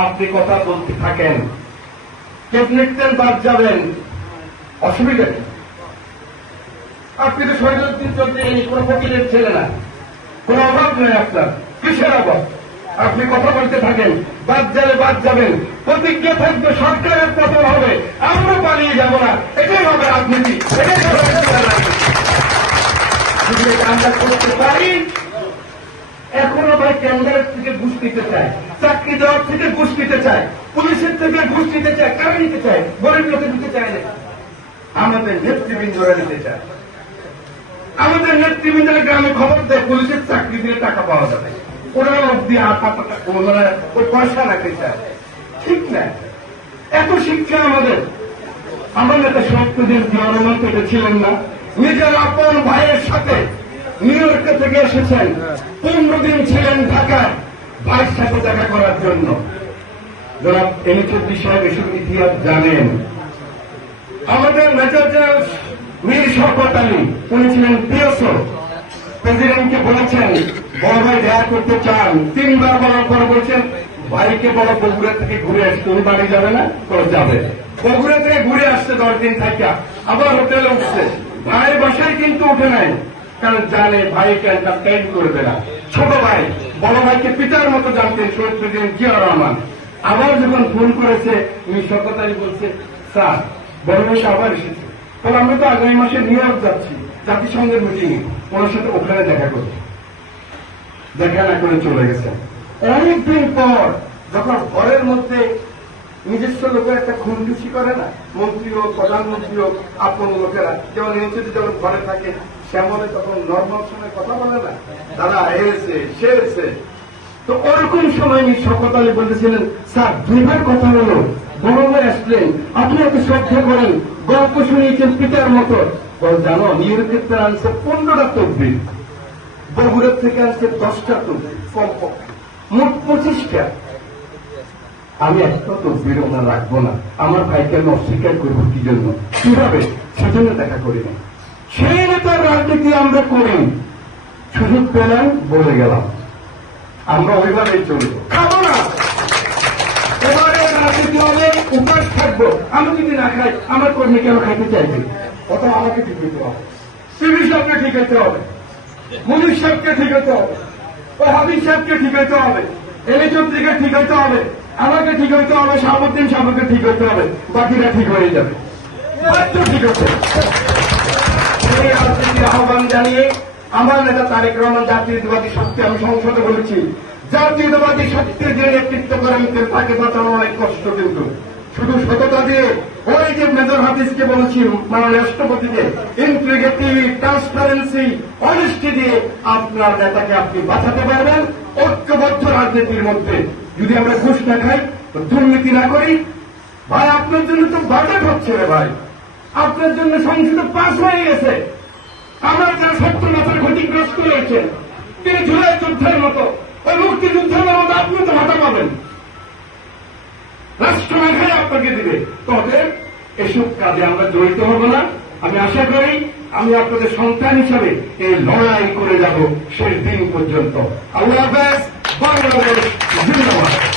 আপনি কথা বলতে থাকেন, লিখতেন বাদ যাবেন, অসুবিধা নেই। আপনি তো শহীদুদ্দিন চৌধুরী কোনো ফকিরের ছেলে না, কোন অভাব নয় আপনার, কিসের অভাব? আপনি কথা বলতে থাকেন, বাদ যাবে বাদ যাবেন, প্রতিজ্ঞা থাকবে সরকারের পতন হবে, আমরা পালিয়ে যাব না, এটাই হবে রাজনীতি, এটাই যদি আমরা করতে পারি। এখনো ভাই টেন্ডারের থেকে ঘুষ নিতে চায়, চাকরি দেওয়ার থেকে ঘুষ নিতে চায়, পুলিশের থেকে ঘুষ নিতে চায়, কারা নিতে চায়? গরিব লোকে দিতে চায় না, আমাদের নেতৃবৃন্দরা নিতে চায়। আমাদের নেতৃবৃন্দের গ্রামে খবর দেয় পুলিশের চাকরি দিয়ে টাকা পাওয়া যাবে, ওরা অব্দি ওই পয়সা রাখতে চায়, ঠিক না? এত শিক্ষা আমাদের। আমার নেতা শরীফুদ্দিন জিয়া রহমান পেটে ছিলেন না, নিজের আপন ভাইয়ের সাথে নিউ ইয়র্ক থেকে এসেছেন, 15 দিন ছিলেন ঢাকায় ভাইয়ের সাথে দেখা করার জন্য। যারা এনএচএসপি সাহেব এসব ইতিহাস জানেন। আমাদের মেজর জেনারেল মীর শওকত আলী, উনি ছিলেন পিএসও, প্রেসিডেন্টকে বলেছেন বড় ভাই দেখা করতে চান, 3 বার বলার পর বলছেন ভাইকে বড় বগুড়া থেকে ঘুরে আসতে, উনি বাড়ি যাবে না, যাবে। বগুড়া থেকে ঘুরে আসছে 10 দিন থাকা, আবার হোটেলে উঠছে, ভাইয়ের বাসায় কিন্তু উঠে নাই, কারণ জানে ভাইকে এন্টারটেইন করবে না। ছোট ভাই বড় ভাইকে পিতার মতো জানতেন শহীদ প্রেসিডেন্ট জিয়া রহমান। আবার যখন ফোন করেছে মীর শওকত আলী বলছে স্যার বড় ভাই আবার এসেছে, তাহলে আমরা তো আগামী মাসে নিউ ইয়র্ক যাচ্ছি জাতিসংঘের মিটিংয়ে, ওনার সাথে ওখানে দেখা করছি। দেখা না করে চলে গেছে। অনেকদিন পর যখন ঘরের মধ্যে নিজস্ব লোকের একটা খুনটুসি করে না, মন্ত্রী হোক প্রধানমন্ত্রী হোক আপন লোকেরা, যেমন এনএসএসপি যখন ঘরে থাকে শ্যামলে তখন নর্মাল সময় কথা বলে না, তারা হেরেছে সেরেছে। তো ওরকম সময় মীর শওকত আলী বলতেছিলেন স্যার 2 বার কথা হলো, বড় ভাই আসলেন, আপনি এত শ্রদ্ধা করেন, গল্প শুনিয়েছেন পিতার মতো। জানো নিউ ইয়র্কের থেকে আনছে 15টা তকবীর, বগুড়ার থেকে আনছে 10টা তকবীর, কমপক্ষে মোট 25টা। আমি একটা তকবীর ওনার রাখবো না, আমার ভাইকে আমি অস্বীকার করবো কি জন্য, কিভাবে? সেজন্য দেখা করি না। সেই নেতার রাজনীতি আমরা করি, সুযোগ পেলাম বলে গেলাম, আমরা ওইভাবেই চলবো, খাবো না। এবারে রাজনীতি হলে উপাস থাকবো, আমি যদি না খাই আমার কর্মী কেন খাইতে চাইবে? ওটা আমাকে ঠিক হইতে হবে, সিবি সাহেবকে ঠিক হইতে হবে, মুনির সাহেবকে ঠিক হইতে হবে, ও হাবিব সাহেবকে ঠিক হইতে হবে, এলিচন্দ্রীকে ঠিক হইতে হবে, আমাকে ঠিক হইতে হবে, শাহাবুদ্দিন সাহেবকে ঠিক হইতে হবে, বাকিরা ঠিক হয়ে যাবে, ঠিক আছে। সেই রাজনীতির আহ্বান জানিয়ে আমার নেতা তারেক রহমান জাতীয়তাবাদী শক্তি, আমি সংসদে বলেছি জাতীয়তাবাদী শক্তির যে নেতৃত্ব করেন তাকে বাঁচানো অনেক কষ্ট, কিন্তু শুধু সততা দিয়ে, ওই যে মেজর হাফিজকে বলেছি মাননীয় রাষ্ট্রপতিকে, ইন্টিগ্রিটি ট্রান্সপারেন্সি অনেস্টি দিয়ে আপনার নেতাকে আপনি বাঁচাতে পারবেন ঐক্যবদ্ধ রাজনীতির মধ্যে। যদি আমরা ঘুষ না খাই, দুর্নীতি না করি, ভাই আপনার জন্য তো বাজেট হচ্ছে রে ভাই, আপনার জন্য সংসদে পাস হয়ে গেছে। আমার যারা 70 বছর ক্ষতিগ্রস্ত হয়েছেন, তিনি জুলাই যুদ্ধের মতো, ওই মুক্তিযুদ্ধের মতো আপনি তো ভাতা পাবেন, রাষ্ট্র মেঘায় আপনাকে দিবে। তবে এসব কাজে আমরা জড়িত হব না। আমি আশা করি আমি আপনাদের সন্তান হিসাবে এই লড়াই করে যাব শেষ দিন পর্যন্ত। আল্লাহ হাফেজ, বাংলাদেশ জিন্দাবাদ।